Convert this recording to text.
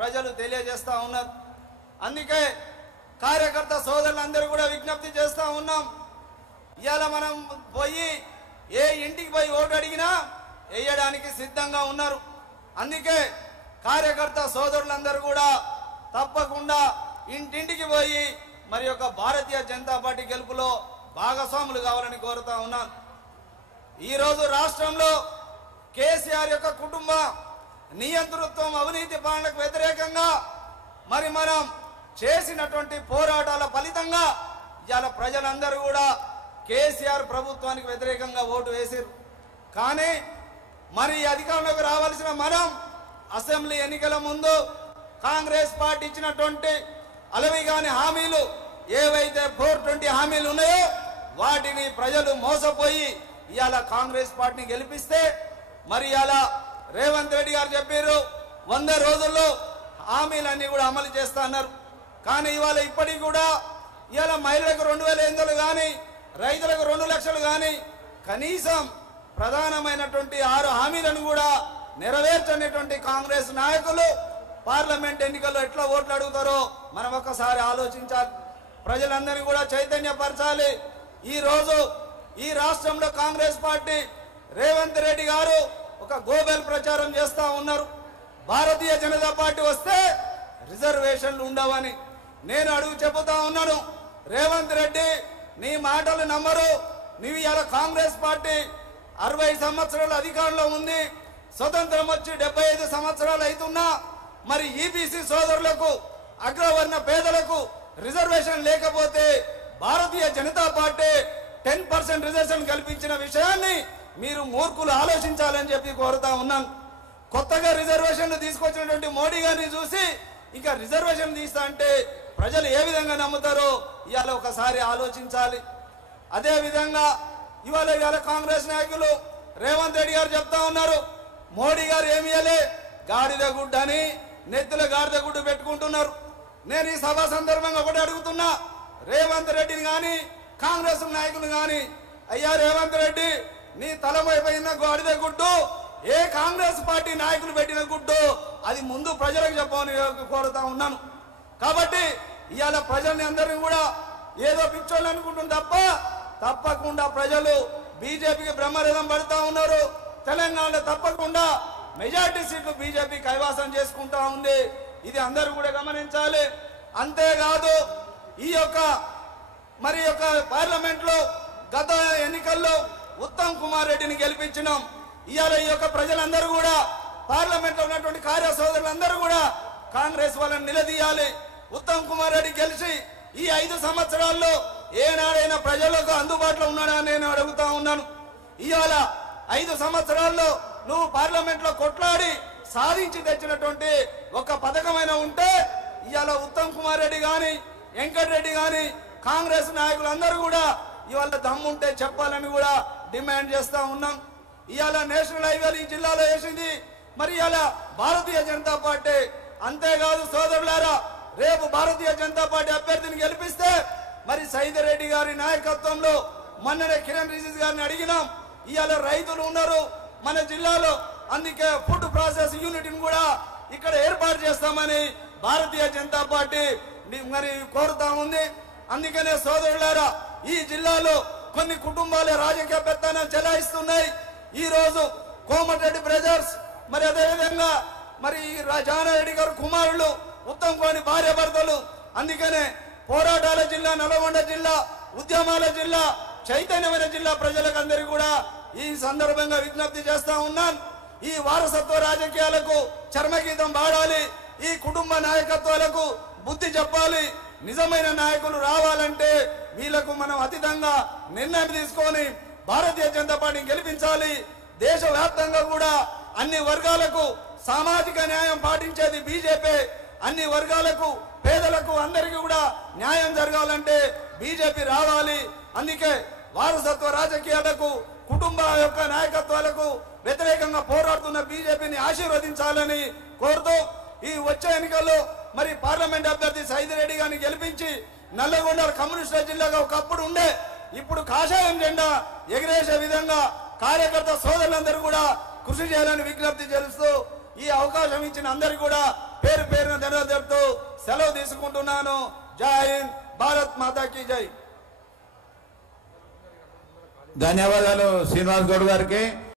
ప్రజలు తెలియజేస్తా ఉన్నారు. అందుకే కార్యకర్త సోదరులందరూ కూడా విజ్ఞప్తి చేస్తా ఉన్నాం. ఇవాళ మనం పోయి ఏ ఇంటికి పోయి ఓటు అడిగినా వేయడానికి సిద్ధంగా ఉన్నారు. అందుకే కార్యకర్త సోదరులందరూ కూడా తప్పకుండా ఇంటింటికి పోయి మరి యొక్క భారతీయ జనతా పార్టీ గెలుపులో భాగస్వాములు కావాలని కోరుతా ఉన్నాను. ఈరోజు రాష్ట్రంలో కేసీఆర్ యొక్క కుటుంబ నియంతృత్వం అవినీతి పాలనకు వ్యతిరేకంగా మరి మనం చేసినటువంటి పోరాటాల ఫలితంగా ఇవాళ ప్రజలందరూ కూడా కేసీఆర్ ప్రభుత్వానికి వ్యతిరేకంగా ఓటు వేశారు. కానీ మరి అధికారంలోకి రావాల్సిన మనం అసెంబ్లీ ఎన్నికల ముందు కాంగ్రెస్ పార్టీ ఇచ్చినటువంటి అలవిగాని హామీలు ఏవైతే 420 హామీలు ఉన్నాయో వాటిని ప్రజలు మోసపోయి ఇవాళ కాంగ్రెస్ పార్టీని గెలిపిస్తే మరి ఇవాళ రేవంత్ రెడ్డి గారు చెప్పారు 100 రోజుల్లో హామీలన్నీ కూడా అమలు చేస్తా అన్నారు. కానీ ఇవాళ ఇప్పటికి కూడా ఇవాళ మహిళలకు 2,800 కానీ రైతులకు 2 లక్షలు కానీ కనీసం ప్రధానమైనటువంటి 6 హామీలను కూడా నెరవేర్చనేటువంటి కాంగ్రెస్ నాయకులు పార్లమెంట్ ఎన్నికల్లో ఎట్లా ఓట్లు అడుగుతారో మనం ఒక్కసారి ఆలోచించాలి. ప్రజలందరినీ కూడా చైతన్యపరచాలి. ఈరోజు ఈ రాష్ట్రంలో కాంగ్రెస్ పార్టీ రేవంత్ రెడ్డి గారు ఒక గోబెల్ ప్రచారం చేస్తా ఉన్నారు. భారతీయ జనతా పార్టీ వస్తే రిజర్వేషన్లు ఉండవని నేను అడుగు చెబుతా ఉన్నాను. రేవంత్ రెడ్డి నీ మాటలు నమ్మరు. నీవు ఇలా కాంగ్రెస్ పార్టీ 60 సంవత్సరాల అధికారంలో ఉంది. స్వతంత్రం వచ్చి 75 సంవత్సరాలు అవుతున్నా మరి ఈబీసీ సోదరులకు అగ్రవర్ణ పేదలకు రిజర్వేషన్ లేకపోతే భారతీయ జనతా పార్టీ 10% రిజర్వేషన్ కల్పించిన విషయాన్ని మీరు మూర్ఖులు ఆలోచించాలని చెప్పి కోరుతా ఉన్నాను. కొత్తగా రిజర్వేషన్లు తీసుకొచ్చినటువంటి మోడీ గారిని చూసి ఇంకా రిజర్వేషన్ తీస్తా అంటే ప్రజలు ఏ విధంగా నమ్ముతారో ఇవాళ ఒకసారి ఆలోచించాలి. అదే విధంగా ఇవాళ కాంగ్రెస్ నాయకులు రేవంత్ రెడ్డి గారు చెప్తా ఉన్నారు మోడీ గారు ఏమి ఇయ్యలే గాడిద గుడ్డ అని నెత్తుల గాడిద గుడ్డు పెట్టుకుంటున్నారు. నేను ఈ సభ సందర్భంగా ఒకటి అడుగుతున్నా రేవంత్ రెడ్డిని కానీ కాంగ్రెస్ నాయకులు కానీ, అయ్యా రేవంత్ రెడ్డి నీ తలమైపోయిన గాడిద గుడ్డు ఏ కాంగ్రెస్ పార్టీ నాయకులు పెట్టిన గుడ్డు అది ముందు ప్రజలకు చెప్పమని కోరుతా ఉన్నాను. కాబట్టి ఇవాళ ప్రజల్ని అందరినీ కూడా ఏదో పిచ్చోళ్ళు అనుకుంటుంది తప్పకుండా ప్రజలు బీజేపీకి బ్రహ్మరథం పడుతూ ఉన్నారు. తెలంగాణలో తప్పకుండా మెజార్టీ సీట్లు బీజేపీ కైవాసం చేసుకుంటా ఉంది. ఇది అందరూ కూడా గమనించాలి. అంతేకాదు ఈ యొక్క పార్లమెంట్ లో గత ఎన్నికల్లో ఉత్తమ్ కుమార్ రెడ్డిని గెలిపించినాం. ఇవాళ ఈ యొక్క ప్రజలందరూ కూడా పార్లమెంట్ లో ఉన్నటువంటి కార్య సోదరులందరూ కూడా కాంగ్రెస్ వాళ్ళని నిలదీయాలి. ఉత్తమ్ కుమార్ రెడ్డి గెలిచి ఈ 5 సంవత్సరాల్లో ఏనాడైనా ప్రజలకు అందుబాటులో ఉన్నాడా నేను అడుగుతా ఉన్నాను. ఇవాళ 5 సంవత్సరాల్లో నువ్వు పార్లమెంట్ లో కొట్లాడి సాధించి తెచ్చినటువంటి ఒక పథకమైన ఉంటే ఇవాళ ఉత్తమ్ కుమార్ రెడ్డి గాని వెంకటరెడ్డి గాని కాంగ్రెస్ నాయకులందరూ కూడా ఇవాళ దమ్ముంటే చెప్పాలని కూడా డిమాండ్ చేస్తా ఉన్నాం. ఇవాళ నేషనల్ హైవేలు ఈ జిల్లాలో వేసింది మరి ఇవాళ భారతీయ జనతా పార్టీ. అంతేకాదు సోదరులారా, రేపు భారతీయ జనతా పార్టీ అభ్యర్థిని గెలిపిస్తే మరి సైదిరెడ్డి గారి నాయకత్వంలో మొన్ననే కిరణ్ రిజిజు గారిని అడిగినాం. ఇవాళ రైతులు ఉన్నారు మన జిల్లాలో, అందుకే ఫుడ్ ప్రాసెస్ యూనిట్ని కూడా ఇక్కడ ఏర్పాటు చేస్తామని భారతీయ జనతా పార్టీ మరి కోరుతా ఉంది. అందుకనే సోదరులారా, ఈ జిల్లాలో కొన్ని కుటుంబాలే రాజకీయ పెత్తనం చెలాయిస్తున్నాయి. ఈ రోజు కోమటిరెడ్డి బ్రదర్స్ మరి అదేవిధంగా మరి జానారెడ్డి గారు కుమారులు ఉత్తమ్ కోని భార్య భర్తలు. అందుకనే పోరాటాల జిల్లా, నల్గొండ జిల్లా, ఉద్యమాల జిల్లా, చైతన్యమైన జిల్లా ప్రజలకు అందరికీ కూడా ఈ సందర్భంగా విజ్ఞప్తి చేస్తా ఉన్నాను. ఈ వారసత్వ రాజకీయాలకు చర్మగీతం పాడాలి. ఈ కుటుంబ నాయకత్వాలకు బుద్ధి చెప్పాలి. నిజమైన నాయకులు రావాలంటే వీళ్లకు మనం అతీతంగా నిర్ణయం తీసుకొని భారతీయ జనతా పార్టీని గెలిపించాలి. దేశవ్యాప్తంగా కూడా అన్ని వర్గాలకు సామాజిక న్యాయం పాటించేది బీజేపీ. అన్ని వర్గాలకు, పేదలకు అందరికీ కూడా న్యాయం జరగాలంటే బీజేపీ రావాలి. అందుకే వారసత్వ రాజకీయాలకు, కుటుంబ యొక్క నాయకత్వాలకు వ్యతిరేకంగా పోరాడుతున్న బీజేపీని ఆశీర్వదించాలని కోరుతూ ఈ వచ్చే ఎన్నికల్లో మరి పార్లమెంట్ అభ్యర్థి సైదిరెడ్డి గారిని గెలిపించి నల్లగొండ కమ్యూనిస్టు జిల్లాగా ఒకప్పుడు ఉండే ఇప్పుడు కాషాయం జెండా ఎగిరేసే విధంగా కార్యకర్త సోదరులందరూ కూడా కృషి చేయాలని విజ్ఞప్తి చేస్తూ ఈ అవకాశం ఇచ్చిన అందరికీ కూడా పేరు పేరున చేసుకుంటున్నాను. జై హింద్, భారత్ మాతాకి జై. ధన్యవాదాలు శ్రీనివాస్ గౌడ్ గారికి.